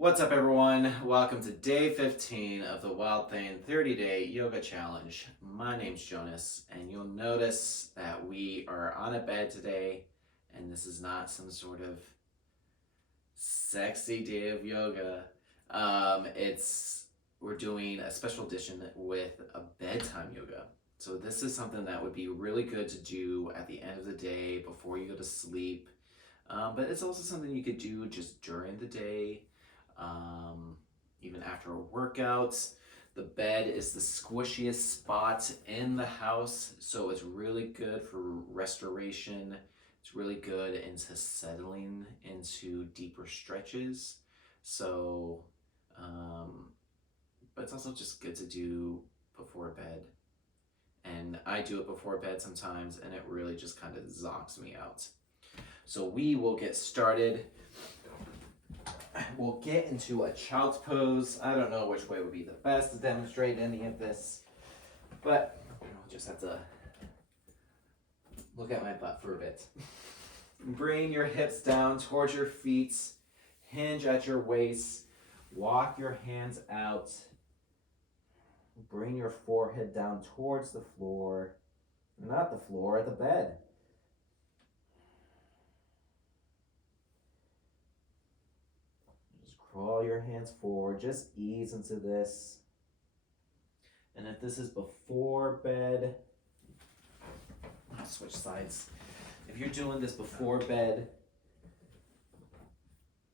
What's up, everyone? Welcome to day 15 of the Wild Thing 30-Day Yoga Challenge. My name's Jonas, and you'll notice that we are on a bed today, and this is not some sort of sexy day of yoga. We're doing a special edition with a bedtime yoga. So this is something that would be really good to do at the end of the day before you go to sleep. But it's also something you could do just during the day. Even after a workout. The bed is the squishiest spot in the house, so it's really good for restoration. It's really good into settling into deeper stretches. So, but it's also just good to do before bed. And I do it before bed sometimes, and it really just kind of zonks me out. So we will get started. We'll get into a child's pose. I don't know which way would be the best to demonstrate any of this, but I'll just have to look at my butt for a bit. Bring your hips down towards your feet, hinge at your waist, walk your hands out, bring your forehead down towards the floor, not the floor, the bed. Crawl your hands forward, just ease into this. And if this is before bed, I'll switch sides. If you're doing this before bed,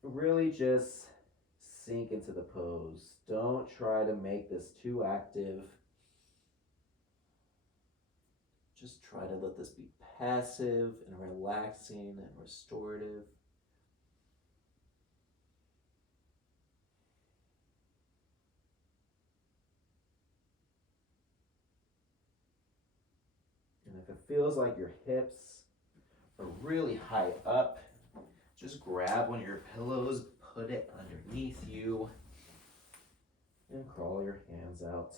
really just sink into the pose. Don't try to make this too active. Just try to let this be passive and relaxing and restorative. If it feels like your hips are really high up, just grab one of your pillows, put it underneath you, and crawl your hands out.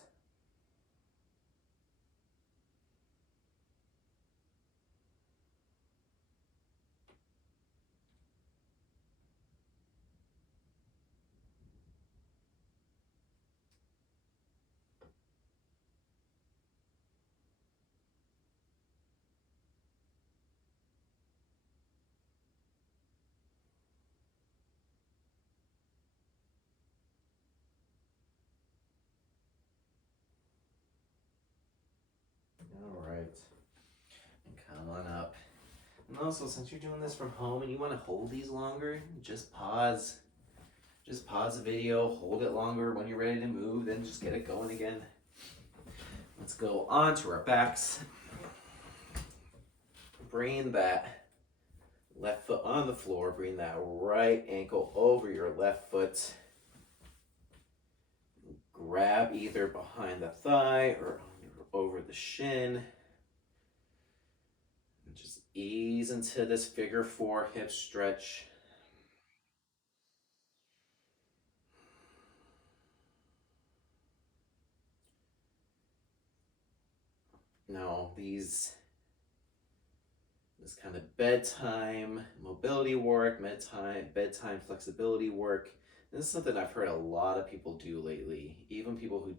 All right, and come on up. And also, since you're doing this from home and you want to hold these longer, just pause. Just pause the video, hold it longer. When you're ready to move, then just get it going again. Let's go on to our backs. Bring that left foot on the floor. Bring that right ankle over your left foot. Grab either behind the thigh or over the shin. And just ease into this figure 4 hip stretch. Now, this kind of bedtime mobility work, bedtime flexibility work, this is something I've heard a lot of people do lately, even people who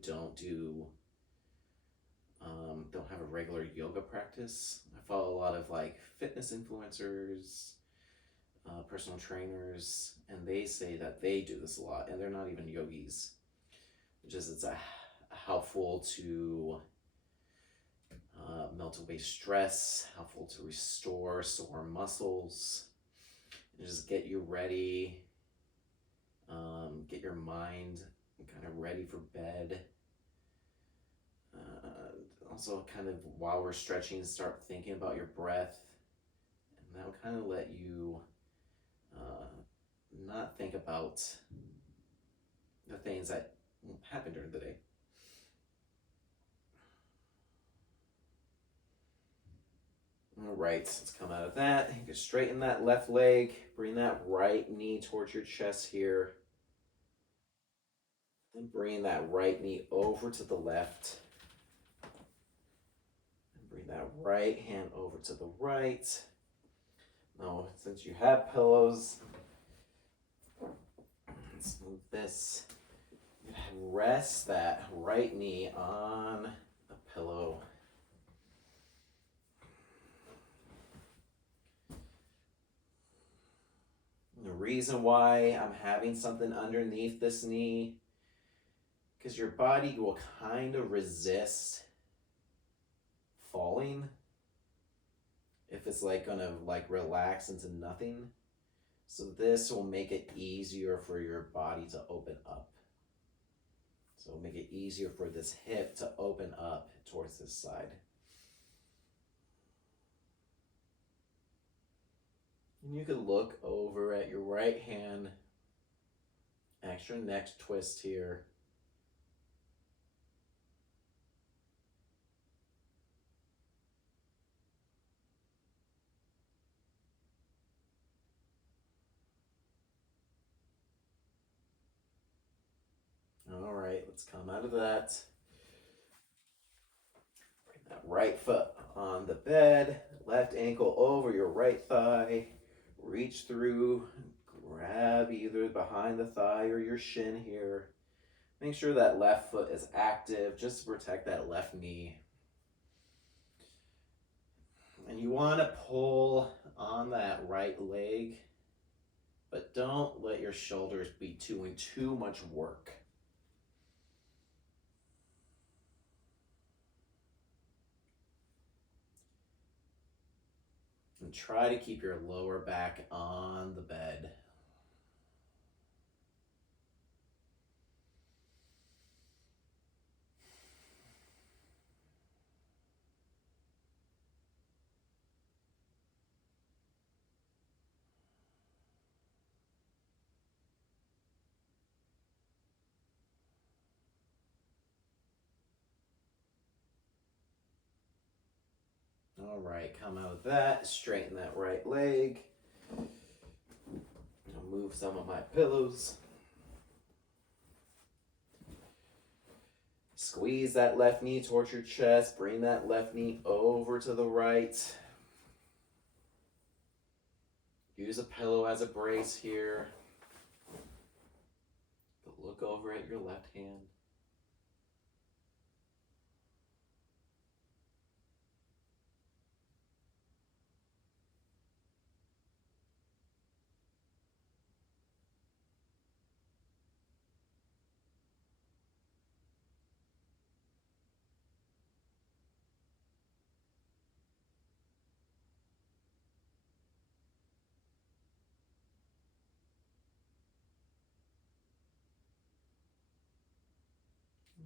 don't have a regular yoga practice. I follow a lot of fitness influencers, personal trainers, and they say that they do this a lot, and they're not even yogis. It's helpful to melt away stress, helpful to restore sore muscles, and just get you ready, get your mind kind of ready for bed. Also, kind of while we're stretching, start thinking about your breath, and that'll kind of let you not think about the things that happen during the day. All right, let's come out of that. You can straighten that left leg. Bring that right knee towards your chest here. Then bring that right knee over to the left. And bring that right hand over to the right. Now, since you have pillows, Let's move this. Rest that right knee on the pillow. The reason why I'm having something underneath this knee, because your body will kind of resist falling if it's like gonna like relax into nothing. So this will make it easier for your body to open up. So it'll make it easier for this hip to open up towards this side. And you could look over at your right hand, extra neck twist here. All right, let's come out of that. Bring that right foot on the bed, left ankle over your right thigh. Reach through, grab either behind the thigh or your shin here. Make sure that left foot is active just to protect that left knee. And you want to pull on that right leg, but don't let your shoulders be doing too much work. And try to keep your lower back on the bed. All right, come out of that, straighten that right leg. I'll move some of my pillows. Squeeze that left knee towards your chest, bring that left knee over to the right. Use a pillow as a brace here. But look over at your left hand.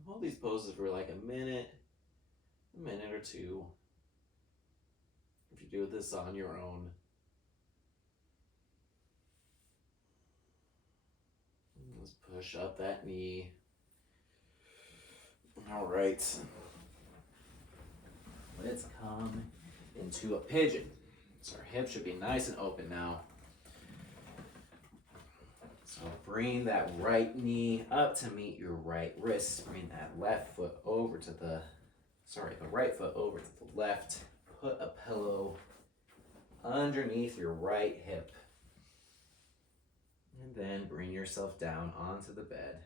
Hold these poses for like a minute or two. If you do this on your own. Let's push up that knee. All right. Let's come into a pigeon. So our hips should be nice and open now. So bring that right knee up to meet your right wrist. Bring that left foot over to the right foot over to the left. Put a pillow underneath your right hip. And then bring yourself down onto the bed.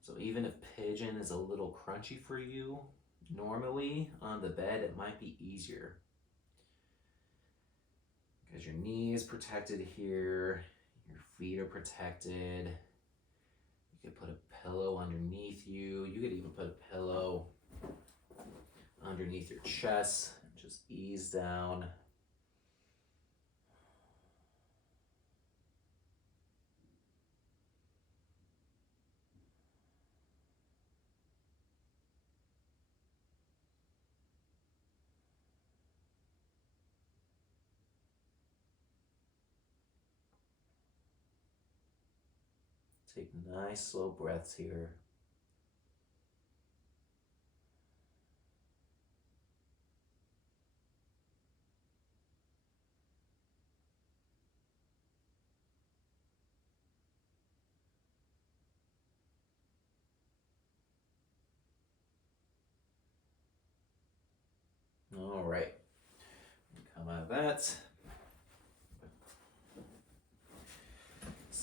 So even if pigeon is a little crunchy for you, normally on the bed it might be easier. Because your knee is protected here. Your feet are protected. You could put a pillow underneath you. You could even put a pillow underneath your chest. Just ease down. Take nice slow breaths here. All right, come out of that.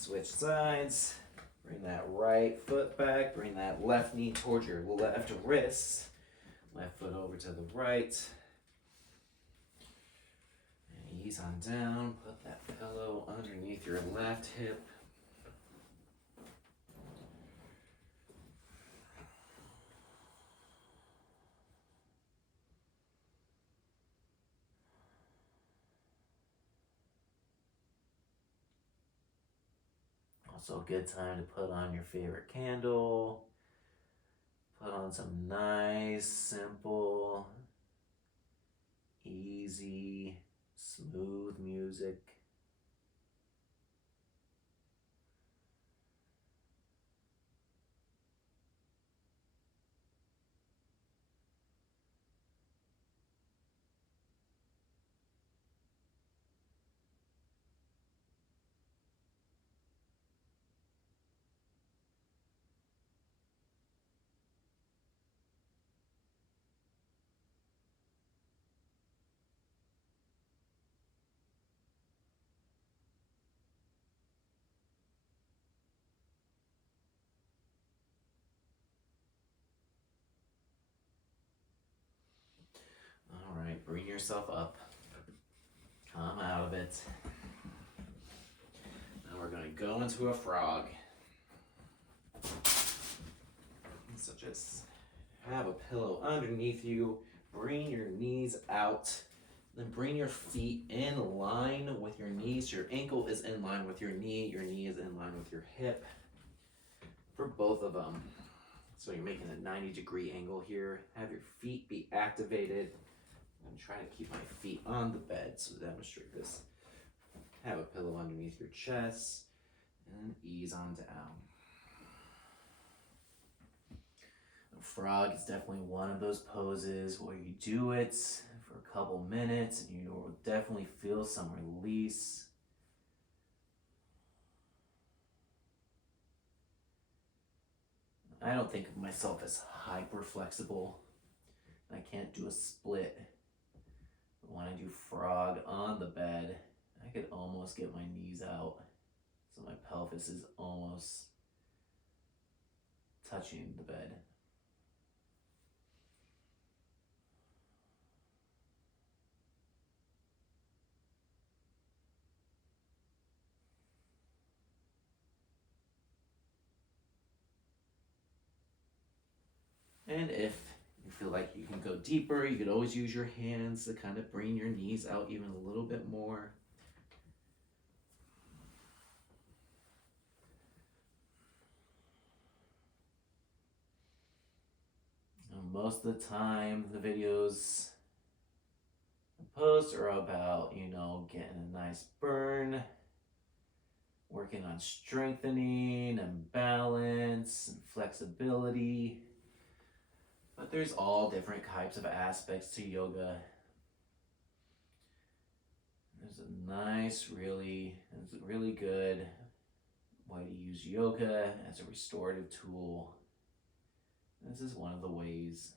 Switch sides. Bring that right foot back. Bring that left knee towards your left wrist. Left foot over to the right. And ease on down. Put that pillow underneath your left hip. Also a good time to put on your favorite candle. Put on some nice, simple, easy, smooth music. All right, bring yourself up. Come out of it. Now we're going to go into a frog. So just have a pillow underneath you. Bring your knees out. Then bring your feet in line with your knees. Your ankle is in line with your knee. Your knee is in line with your hip. For both of them. So you're making a 90-degree angle here. Have your feet be activated. I'm trying to keep my feet on the bed to demonstrate this. Have a pillow underneath your chest and ease on down. A frog is definitely one of those poses where you do it for a couple minutes and you will definitely feel some release. I don't think of myself as hyper flexible. I can't do a split. But when I do frog on the bed, I could almost get my knees out. So my pelvis is almost touching the bed. And if you feel like you can go deeper, you could always use your hands to kind of bring your knees out even a little bit more. And most of the time, the videos I post are about, getting a nice burn, working on strengthening and balance and flexibility. But there's all different types of aspects to yoga. There's a nice, really good way to use yoga as a restorative tool. This is one of the ways.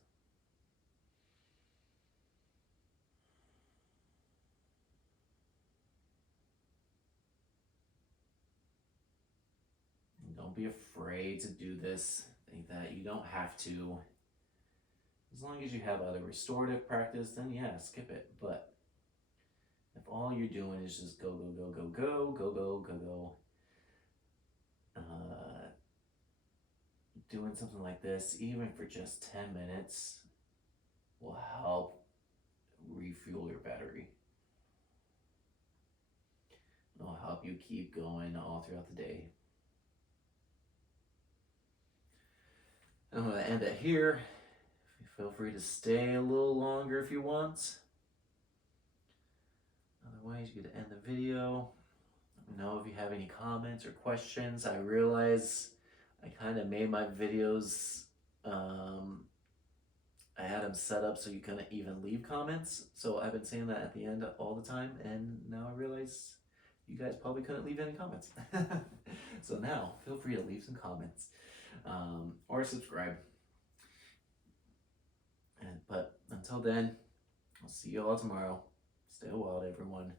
Don't be afraid to do this. Think that you don't have to. As long as you have other restorative practice, then yeah, skip it. But if all you're doing is just go, doing something like this, even for just 10 minutes, will help refuel your battery. It'll help you keep going all throughout the day. I'm going to end it here. Feel free to stay a little longer if you want. Otherwise, you could end the video. Let me know if you have any comments or questions. I realize I kind of made my videos, I had them set up so you couldn't even leave comments. So I've been saying that at the end all the time, and now I realize you guys probably couldn't leave any comments. So now, feel free to leave some comments or subscribe. But until then, I'll see you all tomorrow. Stay wild, everyone.